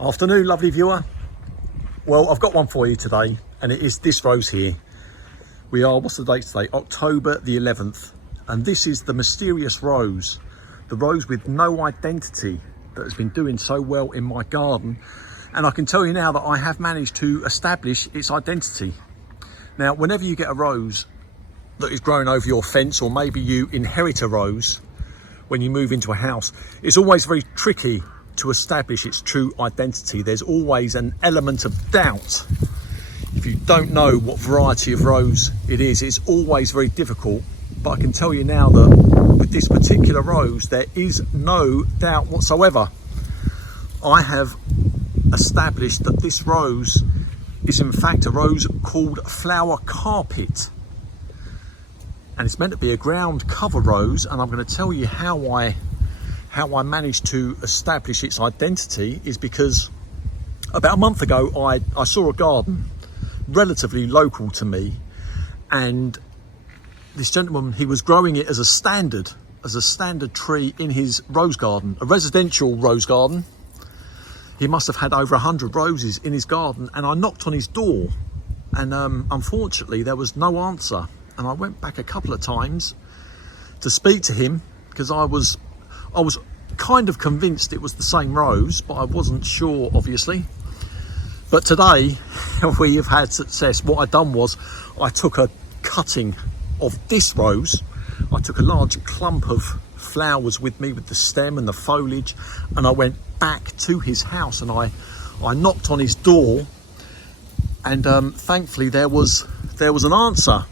Afternoon, lovely viewer. Well, I've got one for you today, and it is this rose here. We are, what's the date today? October the 11th. And this is the mysterious rose, the rose with no identity that has been doing so well in my garden. And I can tell you now that I have managed to establish its identity. Now, whenever you get a rose that is growing over your fence, or maybe you inherit a rose when you move into a house, it's always very tricky to establish its true identity. There's always an element of doubt. If you don't know what variety of rose it is, it's always very difficult. But I can tell you now that with this particular rose, there is no doubt whatsoever. I have established that this rose is in fact a rose called flower carpet. And it's meant to be a ground cover rose, and I'm going to tell you how I managed to establish its identity is because about a month ago I saw a garden relatively local to me, and this gentleman, he was growing it as a standard tree in his rose garden, a residential rose garden. He must have had over 100 roses in his garden, and I knocked on his door, and unfortunately there was no answer. And I went back a couple of times to speak to him because I was kind of convinced it was the same rose, but I wasn't sure, obviously. But today we have had success. What I'd done was I took a cutting of this rose. I took a large clump of flowers with me, with the stem and the foliage, and I went back to his house and I knocked on his door, and thankfully there was an answer.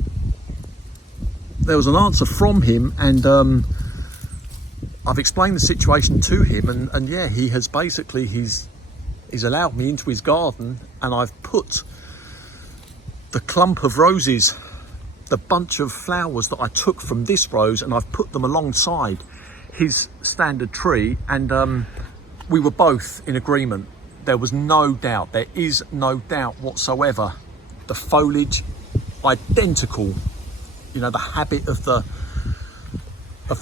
There was an answer from him, and I've explained the situation to him, and yeah, he has basically, he's allowed me into his garden, and I've put the clump of roses, the bunch of flowers that I took from this rose, and I've put them alongside his standard tree, and we were both in agreement. There was no doubt, there is no doubt whatsoever. The foliage, identical. You know, the habit of the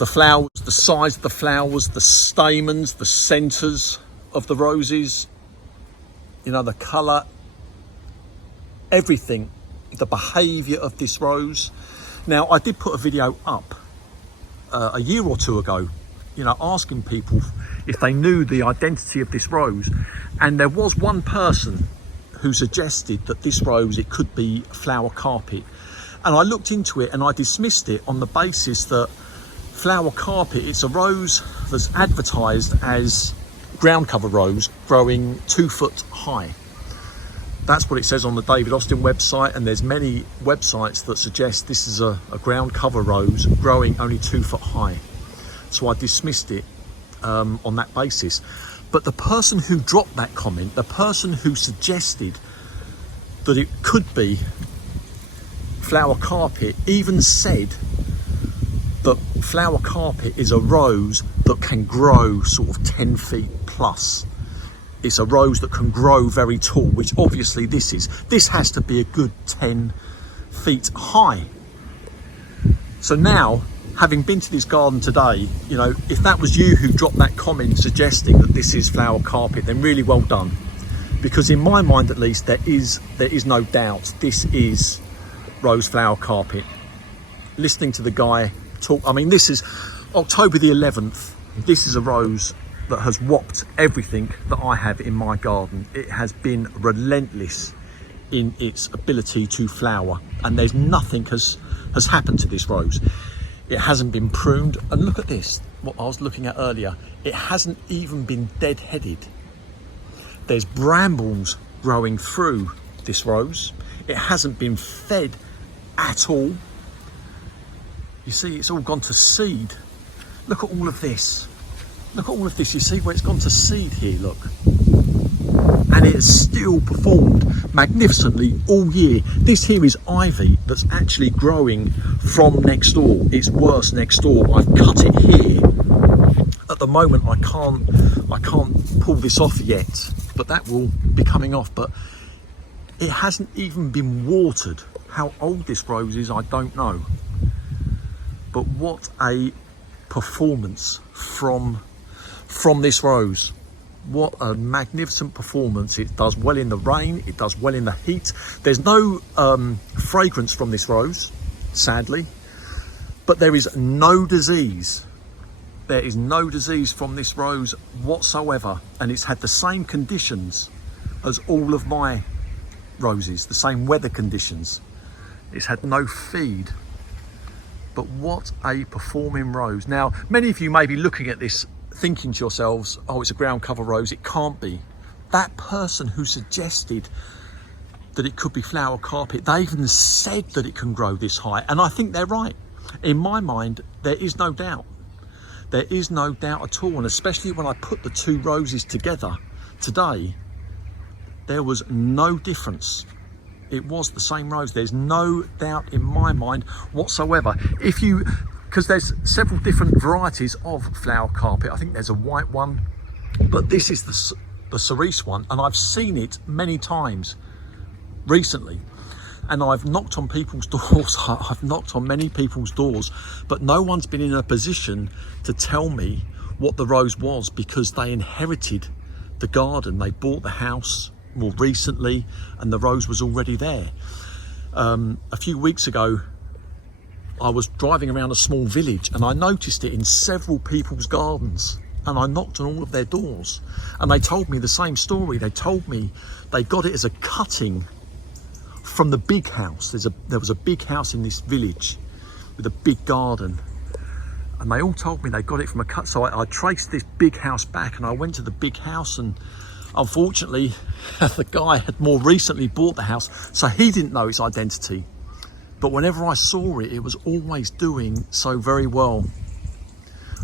flowers, the size of the flowers, the stamens, the centres of the roses, you know, the colour, everything, the behaviour of this rose. Now, I did put a video up a year or two ago, you know, asking people if they knew the identity of this rose, and there was one person who suggested that this rose, it could be flower carpet. And I looked into it and I dismissed it on the basis that flower carpet, it's a rose that's advertised as ground cover rose growing 2 foot high. That's what it says on the David Austin website, and there's many websites that suggest this is a ground cover rose growing only 2 foot high. So I dismissed it on that basis. But the person who dropped that comment, the person who suggested that it could be flower carpet, even said that flower carpet is a rose that can grow sort of 10 feet plus. It's a rose that can grow very tall, which obviously this is. This has to be a good 10 feet high. So now, having been to this garden today, you know, if that was you who dropped that comment suggesting that this is flower carpet, then really well done. Because in my mind at least, there is no doubt this is rose flower carpet. Listening to the guy talk, I mean, this is October the 11th. This is a rose that has whopped everything that I have in my garden. It has been relentless in its ability to flower, and there's nothing has happened to this rose. It hasn't been pruned, and look at this, what I was looking at earlier. It hasn't even been dead-headed. There's brambles growing through this rose. It hasn't been fed at all. You see, it's all gone to seed. Look at all of this. Look at all of this. You see where it's gone to seed here, look. And it's still performed magnificently all year. This here is ivy that's actually growing from next door. It's worse next door. I've cut it here. At the moment, I can't pull this off yet, but that will be coming off. But it hasn't even been watered. How old this rose is, I don't know. But what a performance from this rose. What a magnificent performance. It does well in the rain, it does well in the heat. There's no fragrance from this rose, sadly, but there is no disease. There is no disease from this rose whatsoever, and it's had the same conditions as all of my roses, the same weather conditions. It's had no feed. But what a performing rose. Now, many of you may be looking at this thinking to yourselves, oh, it's a ground cover rose, it can't be. That person who suggested that it could be flower carpet, they even said that it can grow this high, and I think they're right. In my mind, there is no doubt. There is no doubt at all, and especially when I put the two roses together today, there was no difference. It was the same rose. There's no doubt in my mind whatsoever. Because there's several different varieties of flower carpet. I think there's a white one, but this is the cerise one, and I've seen it many times recently. And I've knocked on people's doors. I've knocked on many people's doors, but no one's been in a position to tell me what the rose was, because they inherited the garden. They bought the house more recently, and the rose was already there. A few weeks ago, I was driving around a small village and I noticed it in several people's gardens, and I knocked on all of their doors, and they told me the same story. They told me they got it as a cutting from the big house. There was a big house in this village with a big garden, and they all told me they got it from a cut. So I traced this big house back, and I went to the big house, and unfortunately the guy had more recently bought the house, so he didn't know its identity. But whenever I saw it, it was always doing so very well.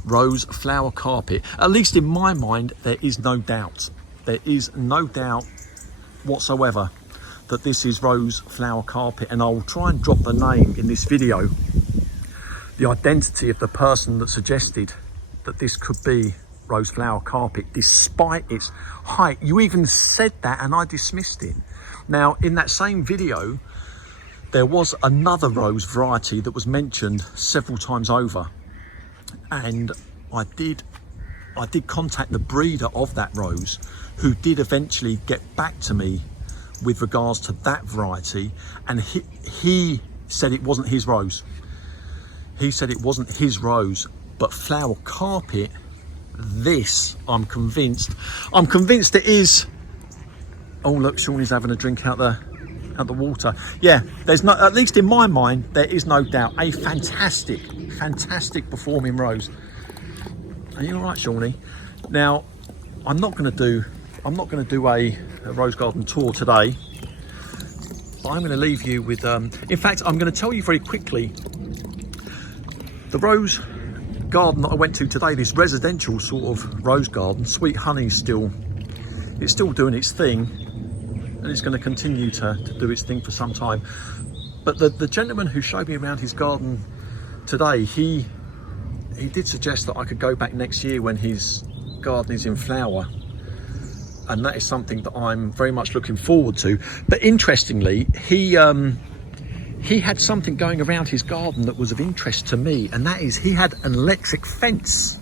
Rose flower carpet. At least in my mind, there is no doubt. There is no doubt whatsoever that this is rose flower carpet, and I will try and drop the name in this video, the identity of the person that suggested that this could be rose flower carpet, despite its height. You even said that, and I dismissed it. Now, in that same video, there was another rose variety that was mentioned several times over, and I did contact the breeder of that rose, who did eventually get back to me with regards to that variety, and he said it wasn't his rose. He said it wasn't his rose, but flower carpet, this, I'm convinced it is. Oh look, Shawnee's having a drink out the water. Yeah, there's no, at least in my mind, there is no doubt, a fantastic performing rose. Are you all right, Shawnee? Now, I'm not going to do a rose garden tour today. But I'm going to leave you with. In fact, I'm going to tell you very quickly. The rose garden that I went to today, this residential sort of rose garden, Sweet Honey's still doing its thing, and it's going to continue to do its thing for some time. But the gentleman who showed me around his garden today, he did suggest that I could go back next year when his garden is in flower, and that is something that I'm very much looking forward to. But interestingly, he had something going around his garden that was of interest to me, and that is he had an electric fence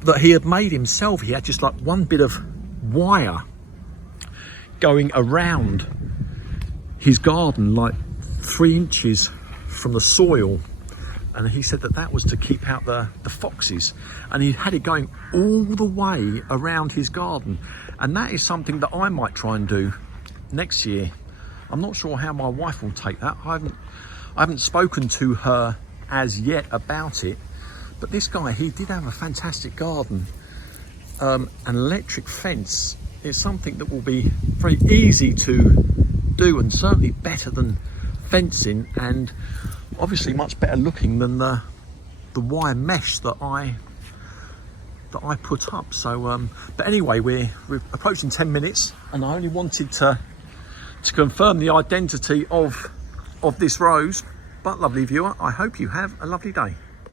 that he had made himself. He had just like one bit of wire going around his garden, like 3 inches from the soil, and he said that was to keep out the foxes, and he had it going all the way around his garden, and that is something that I might try and do next year. I'm not sure how my wife will take that. I haven't spoken to her as yet about it, but this guy, he did have a fantastic garden. An electric fence is something that will be very easy to do, and certainly better than fencing, and obviously much better looking than the wire mesh that I put up. So but anyway, we're approaching 10 minutes, and I only wanted to confirm the identity of this rose. But lovely viewer, I hope you have a lovely day.